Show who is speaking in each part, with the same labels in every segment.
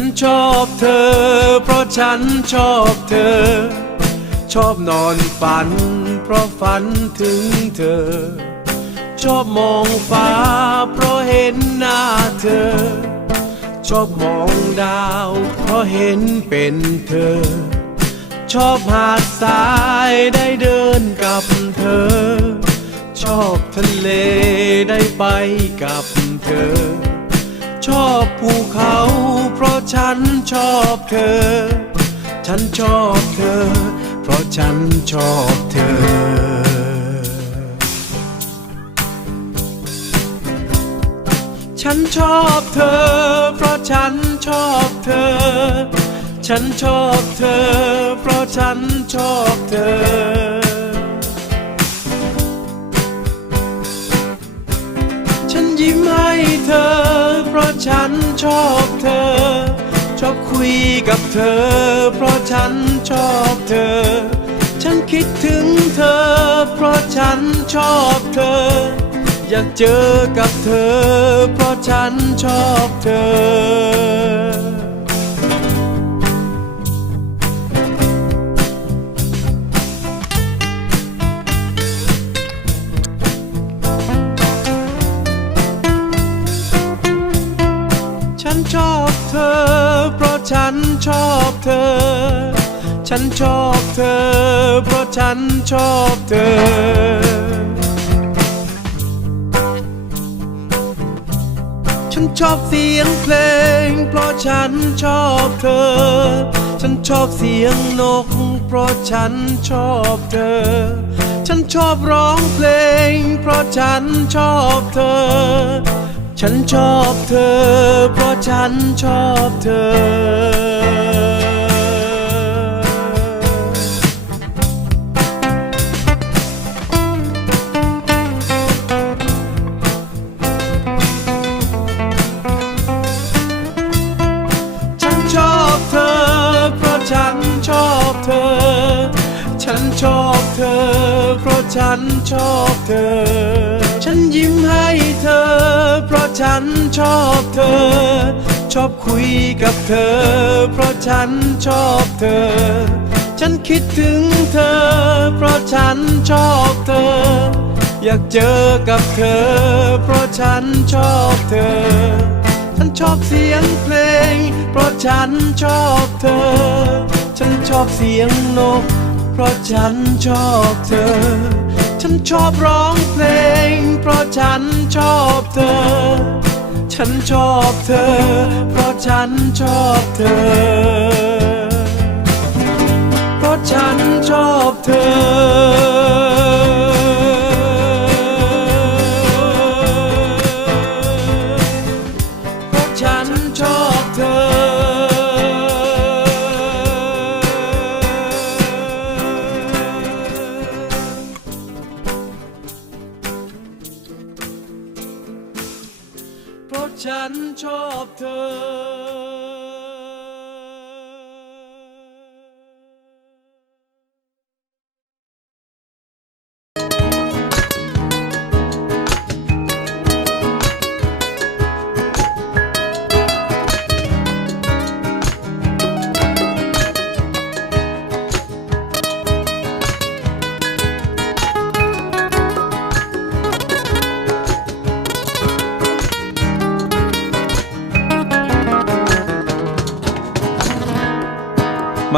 Speaker 1: ฉันชอบเธอ เพราะฉันชอบเธอ ชอบนอนฝัน เพราะฝันถึงเธอ ชอบมองฟ้า เพราะเห็นหน้าเธอ ชอบมองดาว เพราะเห็นเป็นเธอ ชอบหาดทรายได้เดินกับเธอ ชอบทะเลได้ไปกับเธอ ชอบภูเขา เพราะฉันชอบเธอ ฉันชอบเธอ เพราะฉันชอบเธอฉันชอบเธอ เพราะฉันชอบเธอ ฉันชอบเธอ เพราะฉันชอบเธอ ฉันชอบเธอ ชอบคุยกับเธอ เพราะฉันชอบเธอ ฉันคิดถึงเธอ เพราะฉันชอบเธอ อยากเจอกับเธอ เพราะฉันชอบเธอ ชอบเธอ เพราะฉันชอบเธอ ฉันชอบเธอ เพราะฉันชอบเธอ ฉันชอบเสียงเพลง เพราะฉันชอบเธอ ฉันชอบเสียงนก เพราะฉันชอบเธอ ฉันชอบร้องเพลง เพราะฉันชอบเธอ ฉันชอบเธอ เพราะฉันชอบเธอฉันชอบเธอ เพราะฉันชอบเธอ ยิ้มให้เธอ เพราะฉันชอบเธอ ชอบคุยกับเธอ เพราะฉันชอบเธอ ฉันคิดถึงเธอ เพราะฉันชอบเธอ อยากเจอกับเธอ เพราะฉันชอบเธอ ฉันชอบเสียงเพลง เพราะฉันชอบเธอ ฉันชอบเสียงนก เพราะฉันชอบเธอ ฉันชอบร้องเพลง เพราะฉันชอบเธอ ฉันชอบเธอ เพราะฉันชอบเธอ เพราะฉันชอบเธอ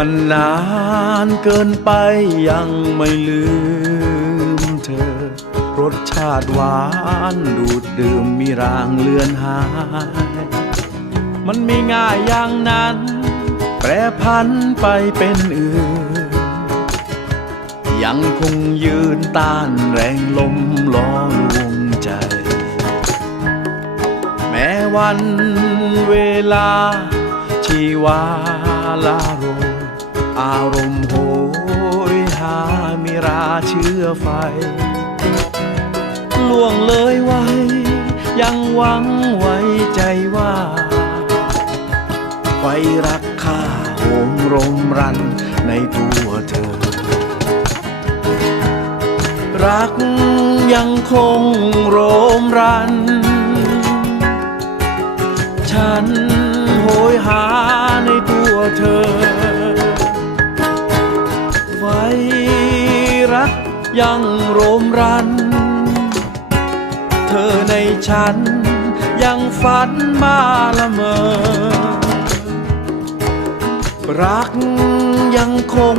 Speaker 1: มันนานเกินไปยังไม่ลืมเธอ รสชาติหวานดูดดื่มมีรางเลือนหาย มันไม่ง่ายอย่างนั้น แปรพันไปเป็นอื่น ยังคงยืนต้านแรงลมล้อลวงใจ แม้วันเวลาชีวาลา อารมณ์โหยหามีราเชื่อไฟ ล่วงเลยไว้ ยังหวังไว้ใจว่า ไฟรักข้าโหมรมรันในตัวเธอ รักยังคงโรมรัน ฉันโหยหาในตัวเธอ ยังโรมรัน เธอในฉันยังฝันมาละเมอ รักยังคง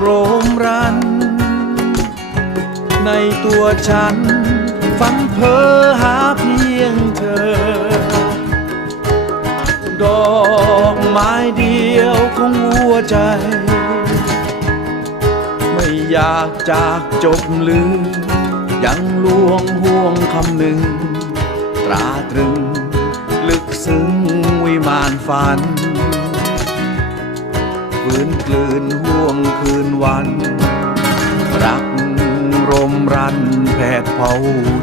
Speaker 1: โรมรัน ในตัวฉันฝันเพ้อหาเพียงเธอ ดอกไม้เดียวของหัวใจ จากจากจบลืม ยังลวงห่วงคำหนึ่ง ตราตรึง ลึกซึ้งวิมานฝันฝืนกลืนห่วงคืนวัน รักรมรันแผดเผา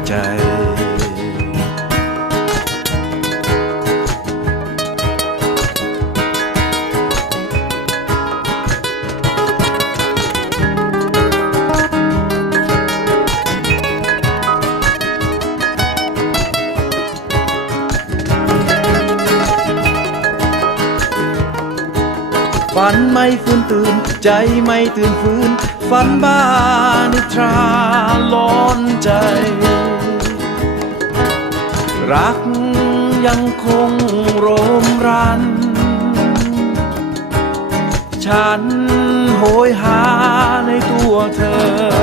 Speaker 1: ใจ ไม่ฟื้นตื่น ใจไม่ตื่นฟื้น ฝันบ้านิทราล้อนใจ รักยังคงโรมรัน ฉันโหยหาในตัวเธอ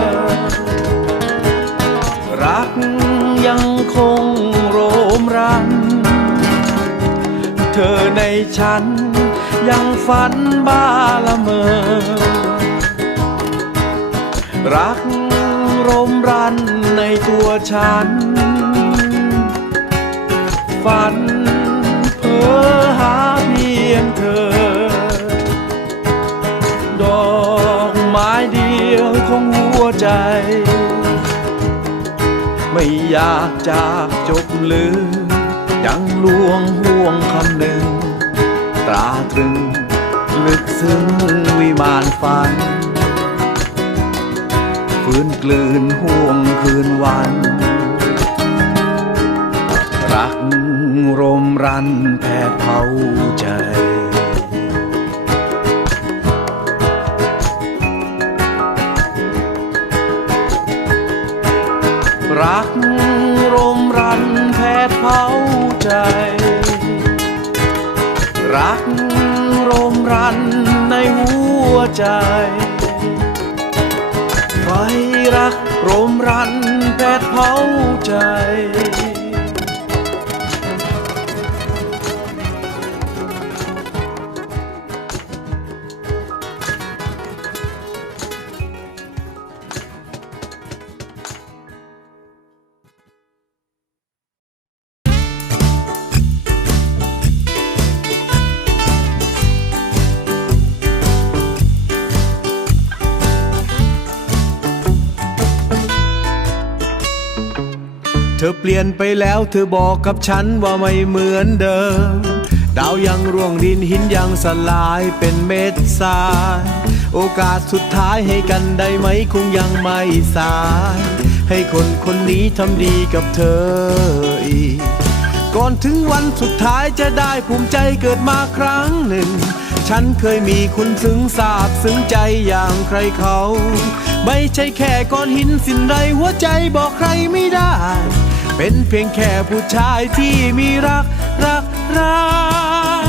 Speaker 1: ธอในฉัน ยังฝันบ้าละเมอ รักรมรันในตัวฉัน ฝันเพ้อหาเพียงเธอ ดอกไม้เดียวของหัวใจ ไม่อยากจากจบลืม ยังลวงห่วงคำหนึ่ง ตราตรึง ลึกซึ้งวิมานฝัน ฟื้นกลืนห่วงคืนวัน รักรมรันแผดเผาใจรัก เผาใจ รักรมรันในหัวใจ ไฟรักรมรันแผดเผาใจ เธอเปลี่ยนไปแล้วเธอบอกกับฉันว่าไม่เหมือนเดิม ดาวยังร่วงดินหินยังสลายเป็นเม็ดทราย โอกาสสุดท้ายให้กันได้ไหมคงยังไม่สาย ให้คนคนนี้ทำดีกับเธออีก ก่อนถึงวันสุดท้ายจะได้ภูมิใจเกิดมาครั้งหนึ่ง ฉันเคยมีคุณซึ้งทราบซึ้งใจอย่างใครเขา ไม่ใช่แค่ก้อนหินสิ่งใดหัวใจบอกใครไม่ได้ เป็นเพียงแค่ผู้ชายที่มีรัก รัก รั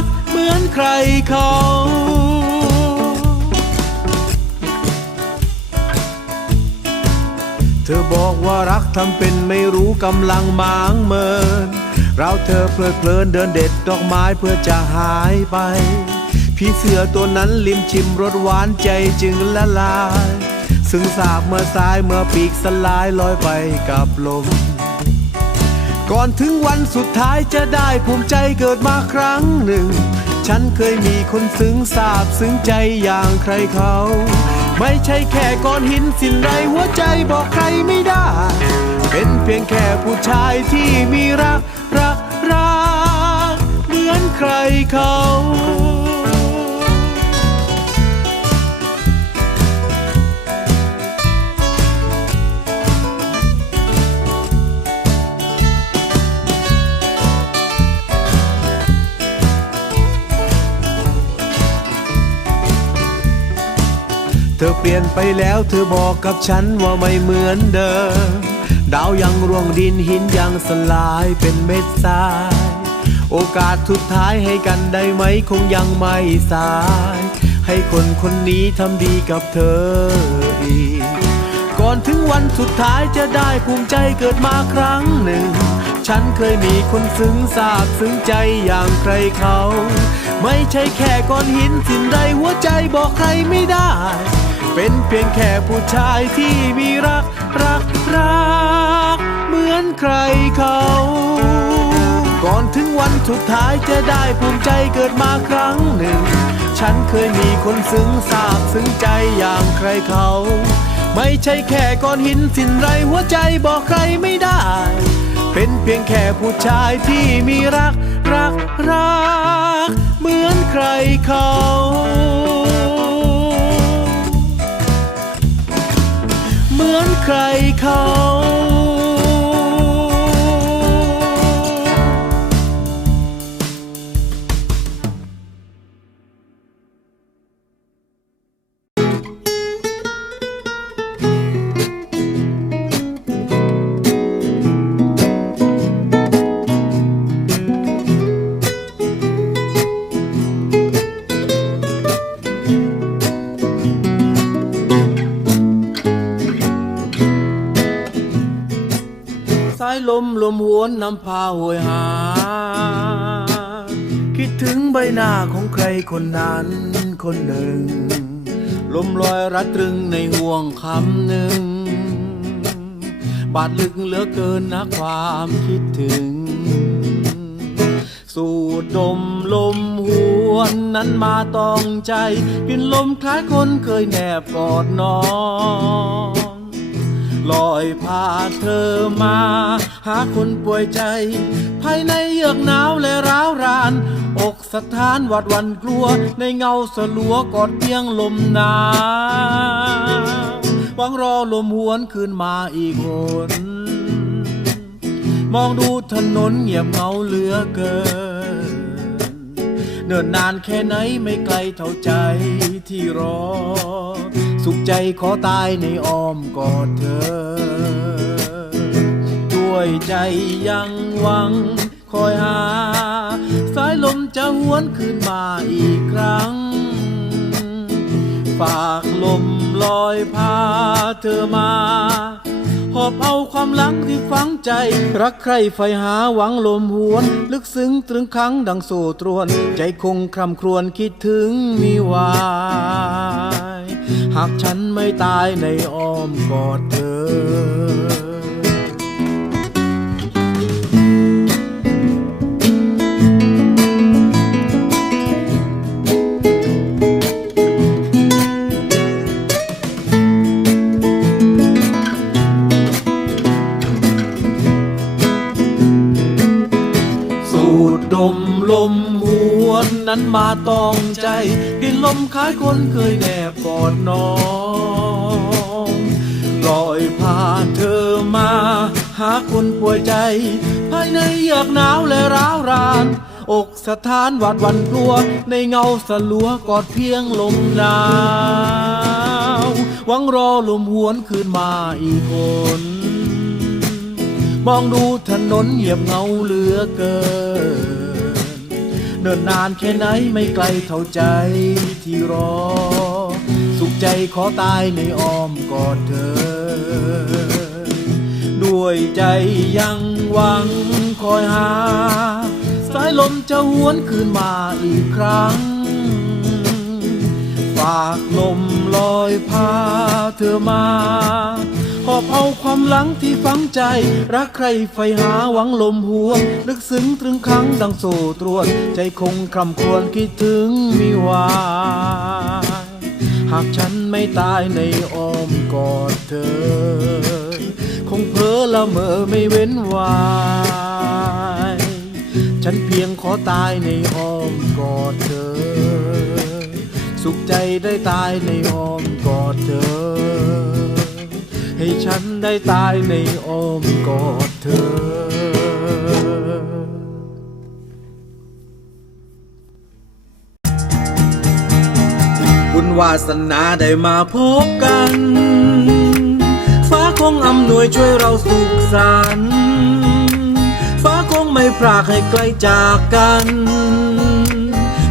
Speaker 1: ก เหมือนใครเขาเธอบอกว่ารักทำเป็นไม่รู้กำลังหมางเมิน เราเธอเพลิดเพลินเดินเด็ดดอกไม้เพื่อจะหายไป พี่เสือตัวนั้นลิมชิมรสหวานใจจึงละลาย ซึ่งสาบเมื่อสายเมื่อปีกสลายลอยไปกับลม ก่อนถึงวันสุดท้ายจะได้ภูมิใจเกิดมาครั้งหนึ่ง ฉันเคยมีคนซึ้งทราบซึ้งใจอย่างใครเขา ไม่ใช่แค่ก้อนหินสินไรหัวใจบอกใครไม่ได้ เป็นเพียงแค่ผู้ชายที่มีรักรักรักเหมือนใครเขา เธอเปลี่ยนไปแล้วเธอบอกกับฉันว่าไม่เหมือนเดิม ดาวยังร่วงดินหินยังสลายเป็นเม็ดทราย โอกาสสุดท้ายให้กันได้ไหมคงยังไม่สาย ให้คนคนนี้ทำดีกับเธออีก ก่อนถึงวันสุดท้ายจะได้ภูมิใจเกิดมาครั้งหนึ่ง ฉันเคยมีคนซึ้งซาบซึ้งใจอย่างใครเขาไม่ใช่แค่ก้อนหินสิ่งใดหัวใจบอกใครไม่ได้ เป็นเพียงแค่ผู้ชายที่มีรัก รัก รัก เหมือนใครเขา ก่อนถึงวันสุดท้ายจะได้ภูมิใจเกิดมาครั้งหนึ่ง ฉันเคยมีคนซึ้งซาบซึ้งใจอย่างใครเขา ไม่ใช่แค่ก้อนหินสินไรหัวใจบอกใครไม่ได้ เป็นเพียงแค่ผู้ชายที่มีรัก รัก รัก เหมือนใครเขา มือนใครเขา มลมหวนนำพาโหยหา คิดถึงใบหน้าของใครคนนั้นคนหนึ่ง ลมลอยรัดตรึงในห่วงคำหนึ่ง บาดลึกเหลือเกินนะความคิดถึง สูดดมลมหวนนั้นมาตองใจกลินลมคล้ายคนเคยแนบกอดนอน ลอยพาเธอมา หาคนป่วยใจ ภายในเยือกหนาวและร้าวราน อกสถานหวัดวันกลัว ในเงาสลัวกอดเพียงลมหนาวหวังรอลมหวนคืนมาอีกหนมองดูถนนเงียบเงาเหลือเกิน เนิ่นนานแค่ไหนไม่ไกลเท่าใจที่รอ สุขใจขอตายในอ้อมกอดเธอ ด้วยใจยังหวังคอยหา สายลมจะหวนคืนมาอีกครั้ง ฝากลมลอยพาเธอมาหอบเอาความหลังที่ฝังใจ รักใครใฝ่หาหวังลมหวน ลึกซึ้งตรึงครั้งดังโซ่ตรวน ใจคงคร่ำครวญคิดถึงมีวา หากฉันไม่ตายในอ้อมกอดเธอ มลมหวนนั้นมาตองใจดินลมคล้ายคนเคยแนบกอดน้องลอยพาเธอมา หาคนป่วยใจ ภายในเยือกหนาวและร้าวราน อกสถานหวาดวันกลัว ในเงาสลัวกอดเพียงลมหนาวหวังรอลมหวนคืนมาอีกคนมองดูถนนเหยียบเงาเหลือเกิน เนิ่นนานแค่ไหนไม่ไกลเท่าใจที่รอ สุขใจขอตายในอ้อมกอดเธอ ด้วยใจยังหวังคอยหา สายลมจะหวนคืนมาอีกครั้ง ฝากลมลอยพาเธอมา อบเอาความหลังที่ฝังใจ รักใครใฝ่หาหวังลมหวง ลึกซึ้งตรึงครั้งดังโซ่ตรวน ใจคงคำควญคิดถึงมีวายหากฉันไม่ตายในอ้อมกอดเธอ คงเพ้อละเมอไม่เว้นวายฉันเพียงขอตายในอ้อมกอดเธอ สุขใจได้ตายในอ้อมกอดเธอ ให้ฉันได้ตายในอ้อมกอดเธอวุ่นวาสนาได้มาพบกัน ฟ้าคงอำนวยช่วยเราสุขสันต์ฟ้าคงไม่พรากให้ไกลจากกัน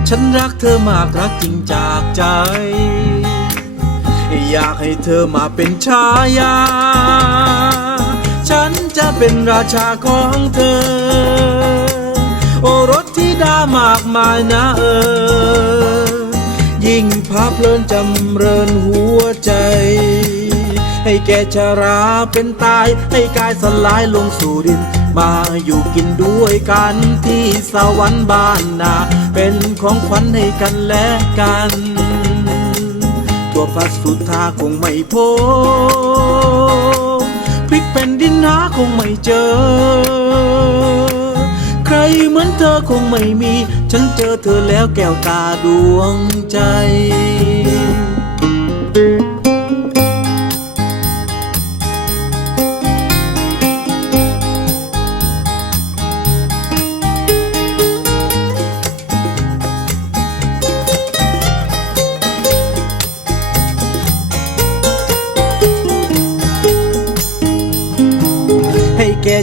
Speaker 1: ฉันรักเธอมากรักจริงจากใจ อยากให้เธอมาเป็นชายา ฉันจะเป็นราชาของเธอ โอรสที่ดามากมายนะเออ ยิ่งพาเพลินจำเริญหัวใจ ให้แกชราเป็นตาย ให้กายสลายลงสู่ดิน มาอยู่กินด้วยกันที่สวรรค์บ้านนา เป็นของขวัญให้กันและกัน ตัวพระสุธาคงไม่พบพลิกเป็นดินหาคงไม่เจอ ใครเหมือนเธอคงไม่มี ฉันเจอเธอแล้วแก้วตาดวงใจ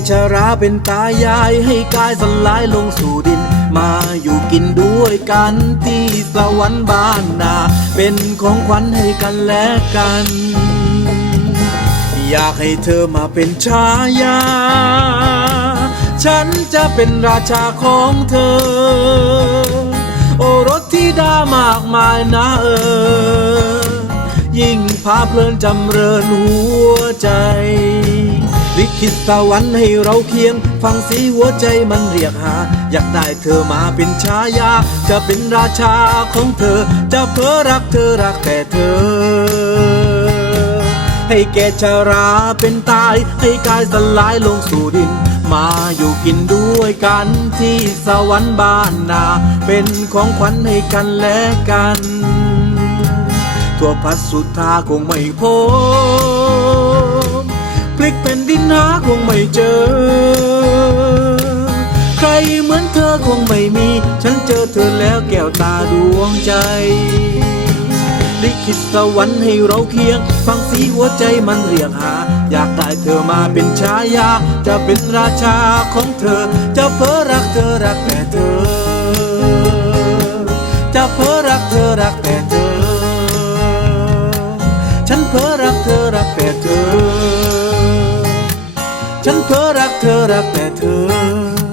Speaker 1: ชราเป็นตายายให้กายสลายลงสู่ดิน มาอยู่กินด้วยกันที่สวรรค์บ้านนา เป็นของขวัญให้กันและกัน อยากให้เธอมาเป็นชายา ฉันจะเป็นราชาของเธอ โอรสที่ดามากมายนะเออ ยิ่งพาเพลินจำเริญหัวใจ ลิขิตสวรรค์ให้เราเคียง ฟังสีหัวใจมันเรียกหา อยากได้เธอมาเป็นชายา จะเป็นราชาของเธอ จะเพ้อรักเธอรักแต่เธอให้แกชราเป็นตาย ให้กายสลายลงสู่ดิน มาอยู่กินด้วยกันที่สวรรค์บ้านนา เป็นของขวัญให้กันและกัน ทั่วพัสสุธาคงไม่พบพ ลิกเป็นดินหาคงไม่เจอ ใครเหมือนเธอคงไม่มี ฉันเจอเธอแล้วแก้วตาดวงใจลิขิตสวรรค์ให้เราเคียง ฟังสีหัวใจมันเรียกหา อยากได้เธอมาเป็นชายา จะเป็นราชาของเธอ จะเพ้อรักเธอรักแต่เธอ จะเพ้อรักเธอรักแต่เธอ ฉันเพ้อรักเธอรักแต่เธอ ฉันเพ้อรักเธอรักแต่เธอ